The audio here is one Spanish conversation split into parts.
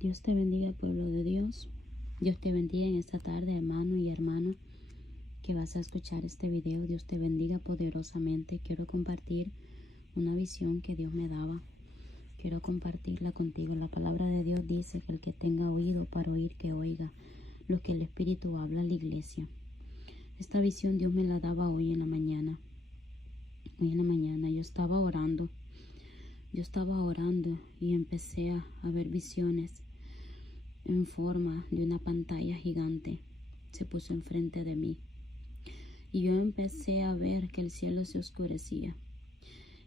Dios te bendiga, pueblo de Dios. Dios te bendiga en esta tarde, hermano y hermana, que vas a escuchar este video. Dios te bendiga poderosamente. Quiero compartir una visión que Dios me daba. Quiero compartirla contigo. La palabra de Dios dice que el que tenga oído para oír, que oiga lo que el Espíritu habla a la iglesia. Esta visión Dios me la daba hoy en la mañana. Hoy en la mañana yo estaba orando. Y empecé a ver visiones en forma de una pantalla gigante. Se puso enfrente de mí. Y yo empecé a ver que el cielo se oscurecía.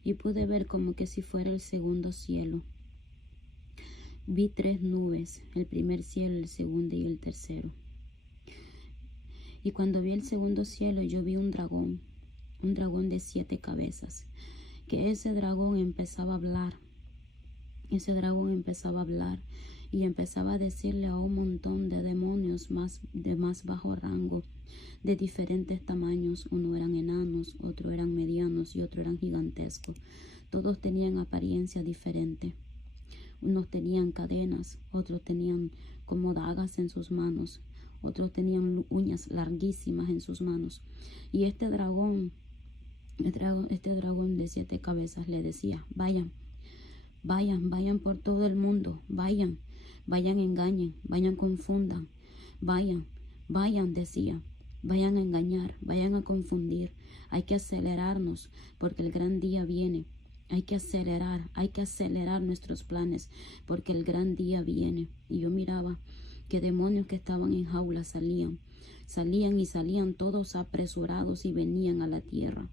Y pude ver como que si fuera el segundo cielo. Vi 3 nubes, el primer cielo, el segundo y el tercero. Y cuando vi el segundo cielo, yo vi un dragón de 7 cabezas. Que ese dragón empezaba a hablar. Y empezaba a decirle a un montón de demonios de más bajo rango, de diferentes tamaños. Uno eran enanos, otro eran medianos y otro eran gigantescos. Todos tenían apariencia diferente. Unos tenían cadenas, otros tenían como dagas en sus manos, otros tenían uñas larguísimas en sus manos. Y este dragón de 7 cabezas le decía: vayan por todo el mundo, vayan, engañen, vayan, confundan, vayan, decía, vayan a engañar, vayan a confundir. Hay que acelerarnos porque el gran día viene. Hay que acelerar nuestros planes porque el gran día viene. Y yo miraba que demonios que estaban en jaulas salían todos apresurados y venían a la tierra.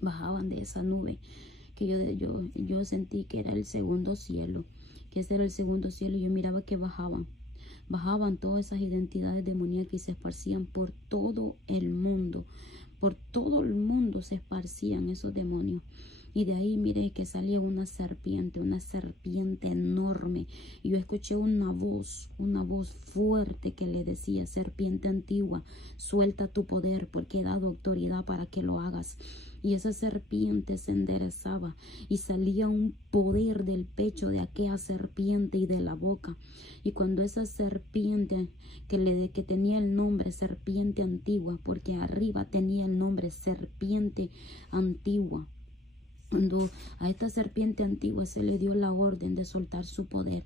Bajaban de esa nube que yo sentí que era el segundo cielo, que ese era el segundo cielo. Y yo miraba que bajaban todas esas identidades demoníacas y se esparcían por todo el mundo. Por todo el mundo se esparcían esos demonios. Y de ahí miré que salía una serpiente enorme. Y yo escuché una voz fuerte que le decía: serpiente antigua, suelta tu poder porque he dado autoridad para que lo hagas. Y esa serpiente se enderezaba y salía un poder del pecho de aquella serpiente y de la boca. Y cuando esa serpiente que tenía el nombre serpiente antigua, porque arriba tenía el nombre serpiente antigua, cuando a esta serpiente antigua se le dio la orden de soltar su poder,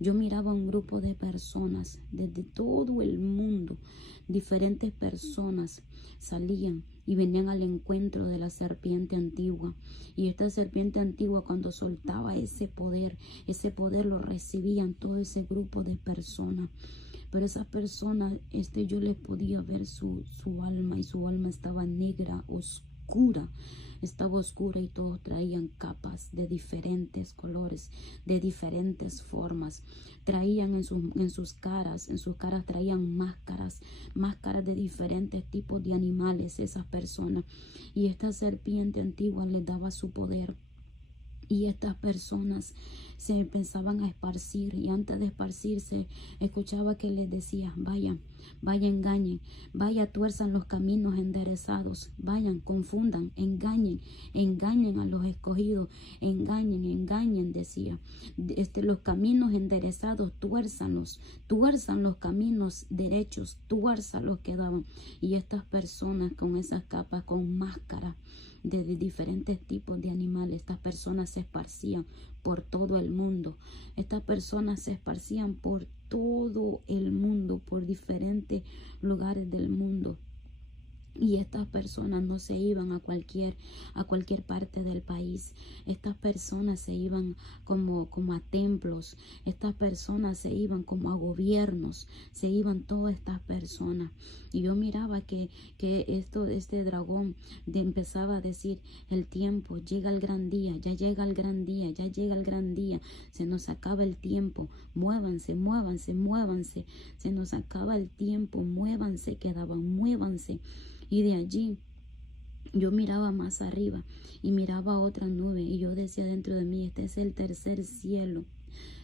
yo miraba un grupo de personas desde todo el mundo. Diferentes personas salían y venían al encuentro de la serpiente antigua. Y esta serpiente antigua, cuando soltaba ese poder lo recibían todo ese grupo de personas. Pero esas personas, yo les podía ver su alma, y su alma estaba negra, estaba oscura, y todos traían capas de diferentes colores, de diferentes formas. Traían en sus caras traían máscaras de diferentes tipos de animales, esas personas. Y esta serpiente antigua les daba su poder. Y estas personas se empezaban a esparcir, y antes de esparcirse escuchaba que les decía: vayan, engañen, tuerzan los caminos enderezados, vayan, confundan, engañen a los escogidos, engañen, decía. Los caminos enderezados, tuerzan los caminos derechos, tuerzan los que daban. Y estas personas con esas capas, con máscara de diferentes tipos de animales, estas personas se esparcían por todo el mundo. Estas personas se esparcían por todo el mundo, por diferentes lugares del mundo. Y estas personas no se iban a cualquier parte del país. Estas personas se iban como a templos. Estas personas se iban como a gobiernos. Se iban todas estas personas. Y yo miraba que este dragón empezaba a decir: el tiempo, llega el gran día, ya llega el gran día, ya llega el gran día. Se nos acaba el tiempo. Muévanse. Se nos acaba el tiempo. Muévanse, muévanse. Y de allí yo miraba más arriba y miraba otra nube, y yo decía dentro de mí: este es el tercer cielo.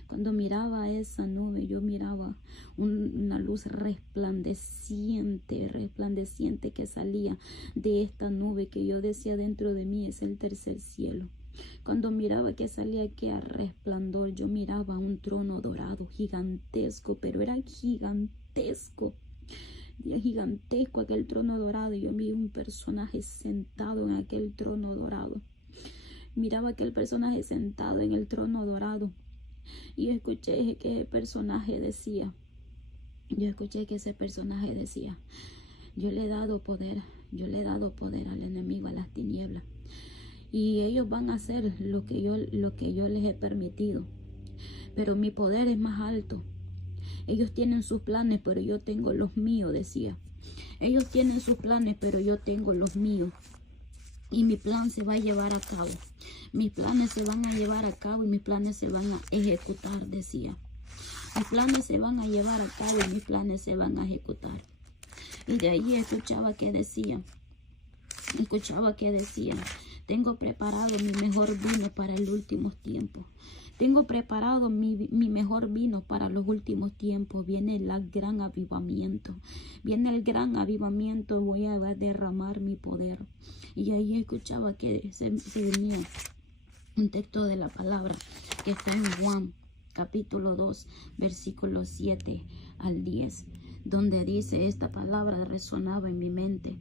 Cuando miraba esa nube, yo miraba una luz resplandeciente que salía de esta nube, que yo decía dentro de mí: es el tercer cielo. Cuando miraba que salía aquel resplandor, yo miraba un trono dorado gigantesco, pero era gigantesco. Gigantesco aquel trono dorado. Yo vi un personaje sentado en aquel trono dorado. Miraba aquel personaje sentado en el trono dorado. Y escuché que ese personaje decía, yo le he dado poder al enemigo, a las tinieblas. Y ellos van a hacer lo que yo les he permitido. Pero mi poder es más alto. Ellos tienen sus planes, pero yo tengo los míos, decía. Ellos tienen sus planes, pero yo tengo los míos. Y mi plan se va a llevar a cabo. Mis planes se van a llevar a cabo y mis planes se van a ejecutar, decía. Mis planes se van a llevar a cabo y mis planes se van a ejecutar. Y de ahí escuchaba que decía, tengo preparado mi mejor vino para el último tiempo. Tengo preparado mi mejor vino para los últimos tiempos. Viene el gran avivamiento. Viene el gran avivamiento. Voy a derramar mi poder. Y ahí escuchaba que se venía un texto de la palabra que está en Juan, capítulo 2, versículos 7 al 10. Donde dice esta palabra, resonaba en mi mente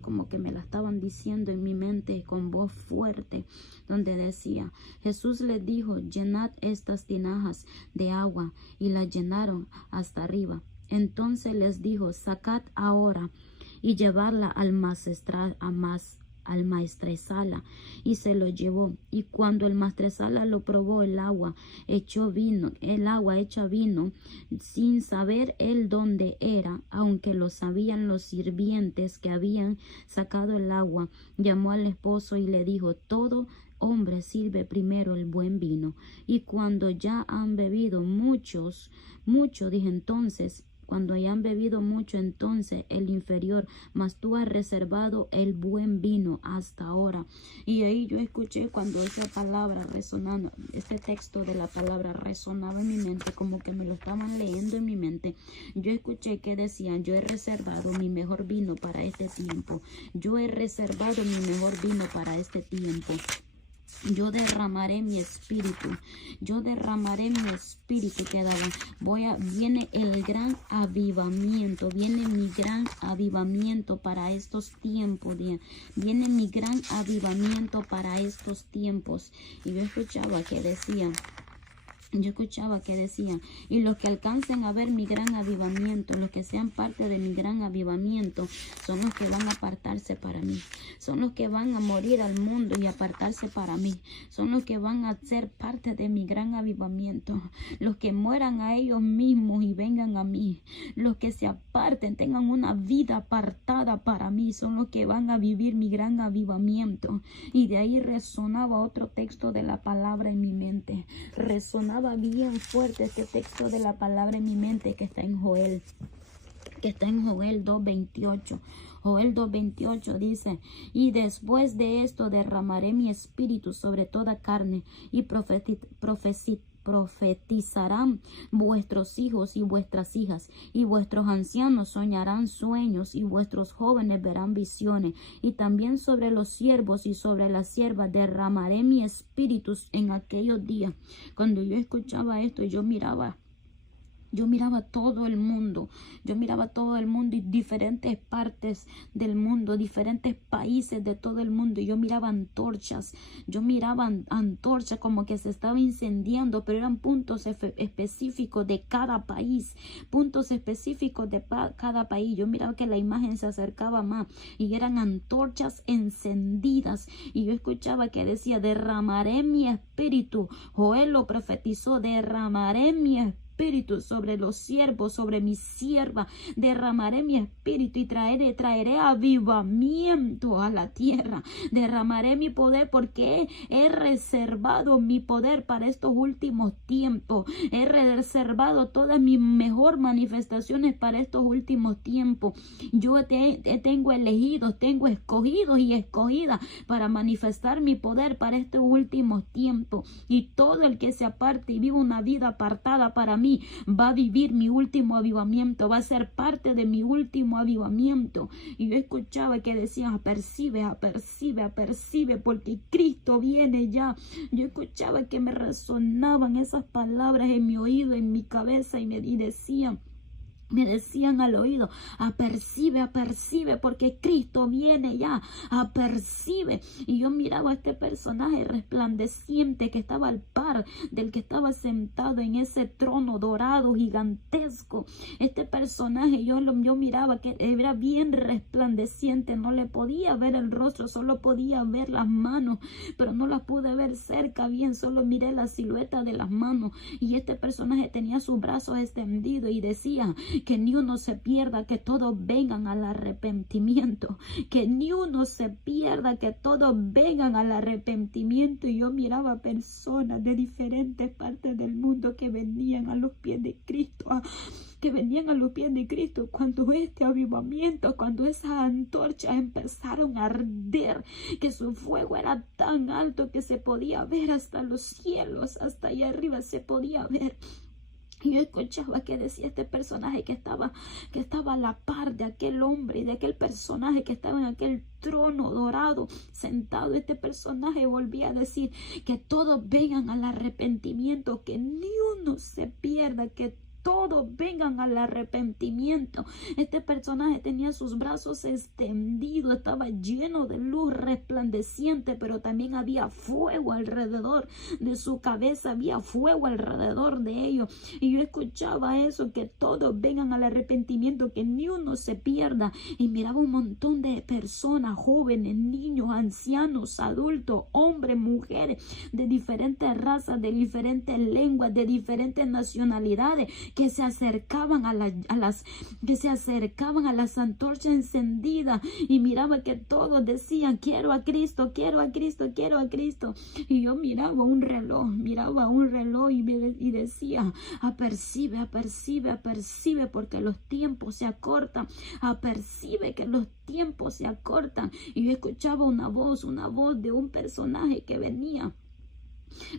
como que me la estaban diciendo en mi mente con voz fuerte, donde decía, Jesús les dijo, llenad estas tinajas de agua, y las llenaron hasta arriba. Entonces les dijo, sacad ahora y llevarla al maestresala, y se lo llevó. Y cuando el maestresala lo probó, el agua hecha vino, sin saber él dónde era, aunque lo sabían los sirvientes que habían sacado el agua, llamó al esposo y le dijo, todo hombre sirve primero el buen vino, y cuando ya han bebido mucho, dije entonces, cuando hayan bebido mucho, entonces el inferior, mas tú has reservado el buen vino hasta ahora. Y ahí yo escuché cuando esa palabra resonando, este texto de la palabra resonaba en mi mente, como que me lo estaban leyendo en mi mente. Yo escuché que decían, yo he reservado mi mejor vino para este tiempo. Yo he reservado mi mejor vino para este tiempo. Yo derramaré mi espíritu. Viene el gran avivamiento. Viene mi gran avivamiento para estos tiempos. Viene mi gran avivamiento para estos tiempos. Y yo escuchaba que decían, y los que alcancen a ver mi gran avivamiento, los que sean parte de mi gran avivamiento, son los que van a apartarse para mí. Son los que van a morir al mundo y apartarse para mí. Son los que van a ser parte de mi gran avivamiento. Los que mueran a ellos mismos y vengan a mí. Los que se aparten, tengan una vida apartada para mí, son los que van a vivir mi gran avivamiento. Y de ahí resonaba otro texto de la palabra en mi mente. Resonaba bien fuerte este texto de la palabra en mi mente que está en Joel 2:28. Joel 2:28 dice, y después de esto derramaré mi espíritu sobre toda carne, y profetizarán vuestros hijos y vuestras hijas, y vuestros ancianos soñarán sueños, y vuestros jóvenes verán visiones, y también sobre los siervos y sobre las siervas derramaré mi espíritu en aquellos días. Cuando yo escuchaba esto, yo miraba todo el mundo. Y diferentes partes del mundo, diferentes países de todo el mundo. Yo miraba antorchas. Como que se estaba incendiando, pero eran puntos específicos de cada país. Yo miraba que la imagen se acercaba más y eran antorchas encendidas. Y yo escuchaba que decía, derramaré mi espíritu. Joel lo profetizó, derramaré mi espíritu sobre los siervos, sobre mi sierva, derramaré mi espíritu y traeré avivamiento a la tierra, derramaré mi poder porque he reservado mi poder para estos últimos tiempos, he reservado todas mis mejores manifestaciones para estos últimos tiempos. Yo tengo elegidos, tengo escogidos y escogida para manifestar mi poder para estos últimos tiempos, y todo el que se aparte y viva una vida apartada para mí mí, va a vivir mi último avivamiento, va a ser parte de mi último avivamiento. Y yo escuchaba que decían, apercibe, apercibe, apercibe, porque Cristo viene ya. Yo escuchaba que me resonaban esas palabras en mi oído, en mi cabeza, y me decían al oído, apercibe, apercibe, porque Cristo viene ya, apercibe. Y yo miraba a este personaje resplandeciente que estaba al par del que estaba sentado en ese trono dorado gigantesco. Este personaje yo miraba que era bien resplandeciente, no le podía ver el rostro, solo podía ver las manos, pero no las pude ver cerca bien, solo miré la silueta de las manos. Y este personaje tenía sus brazos extendidos y decía, que ni uno se pierda, que todos vengan al arrepentimiento, que ni uno se pierda, que todos vengan al arrepentimiento. Y yo miraba personas de diferentes partes del mundo que venían a los pies de Cristo, cuando este avivamiento, cuando esas antorchas empezaron a arder, que su fuego era tan alto que se podía ver hasta los cielos, hasta allá arriba se podía ver. Y yo escuchaba que decía este personaje que estaba a la par de aquel hombre y de aquel personaje que estaba en aquel trono dorado sentado. Este personaje volvía a decir que todos vengan al arrepentimiento, que ni uno se pierda, que todos vengan al arrepentimiento. Este personaje tenía sus brazos extendidos, estaba lleno de luz resplandeciente, pero también había fuego alrededor de su cabeza, había fuego alrededor de ellos. Y yo escuchaba eso, que todos vengan al arrepentimiento, que ni uno se pierda. Y miraba un montón de personas, jóvenes, niños, ancianos, adultos, hombres, mujeres, de diferentes razas, de diferentes lenguas, de diferentes nacionalidades, que se acercaban a las antorchas encendidas. Y miraba que todos decían, quiero a Cristo, quiero a Cristo, quiero a Cristo. Y yo miraba un reloj y decía, apercibe, apercibe, apercibe, porque los tiempos se acortan, apercibe que los tiempos se acortan. Y yo escuchaba una voz de un personaje que venía,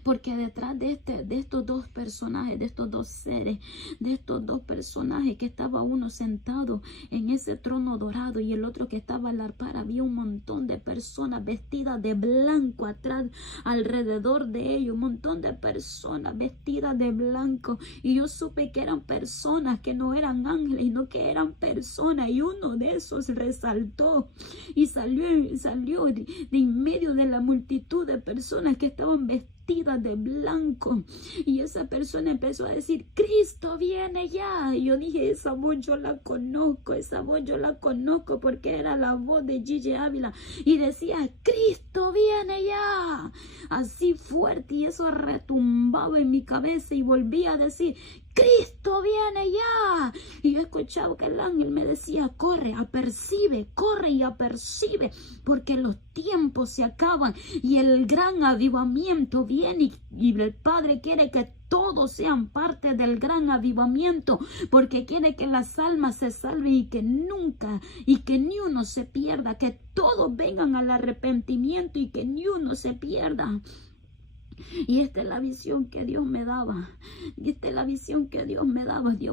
porque detrás de estos dos personajes, de estos dos seres, de estos dos personajes, que estaba uno sentado en ese trono dorado y el otro que estaba al par, había un montón de personas vestidas de blanco atrás, alrededor de ellos, un montón de personas vestidas de blanco. Y yo supe que eran personas, que no eran ángeles, sino que eran personas. Y uno de esos resaltó y salió de en medio de la multitud de personas que estaban vestidas de blanco. Y esa persona empezó a decir, Cristo viene ya. Y yo dije, esa voz yo la conozco, porque era la voz de Gigi Ávila. Y decía, Cristo viene ya, así fuerte, y eso retumbaba en mi cabeza. Y volvía a decir, Cristo viene ya. Y yo escuchaba que el ángel me decía, corre y apercibe, porque los tiempos se acaban y el gran avivamiento viene. Y el Padre quiere que todos sean parte del gran avivamiento, porque quiere que las almas se salven y que ni uno se pierda, que todos vengan al arrepentimiento y que ni uno se pierda. Y esta es la visión que Dios me daba. Dios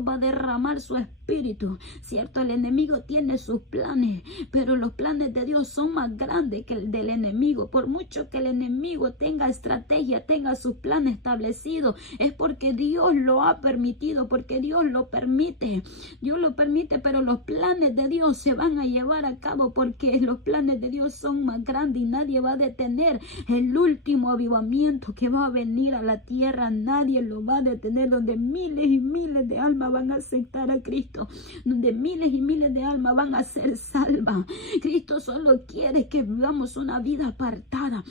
va a derramar su espíritu. Cierto, el enemigo tiene sus planes, pero los planes de Dios son más grandes que el del enemigo. Por mucho que el enemigo tenga estrategia, tenga sus planes establecidos, es porque Dios lo ha permitido, porque Dios lo permite. Dios lo permite, pero los planes de Dios se van a llevar a cabo, porque los planes de Dios son más grandes y nadie va a detener el último avivamiento que va a venir a la tierra. Nadie lo va a detener, donde miles y miles de almas van a aceptar a Cristo, donde miles y miles de almas van a ser salvas. Cristo solo quiere que vivamos una vida apartada,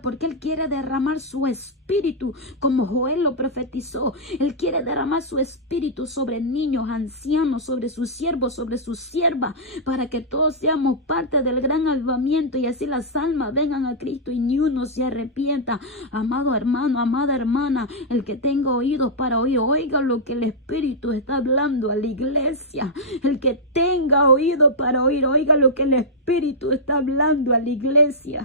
porque Él quiere derramar su espíritu, como Joel lo profetizó. Él quiere derramar su espíritu sobre niños, ancianos, sobre sus siervos, sobre sus siervas, para que todos seamos parte del gran avivamiento, y así las almas vengan a Cristo y ni uno se arrepienta. Amado hermano, amada hermana, el que tenga oídos para oír, oiga lo que el Espíritu está hablando a la iglesia. El que tenga oído para oír, oiga lo que el Espíritu está hablando a la iglesia.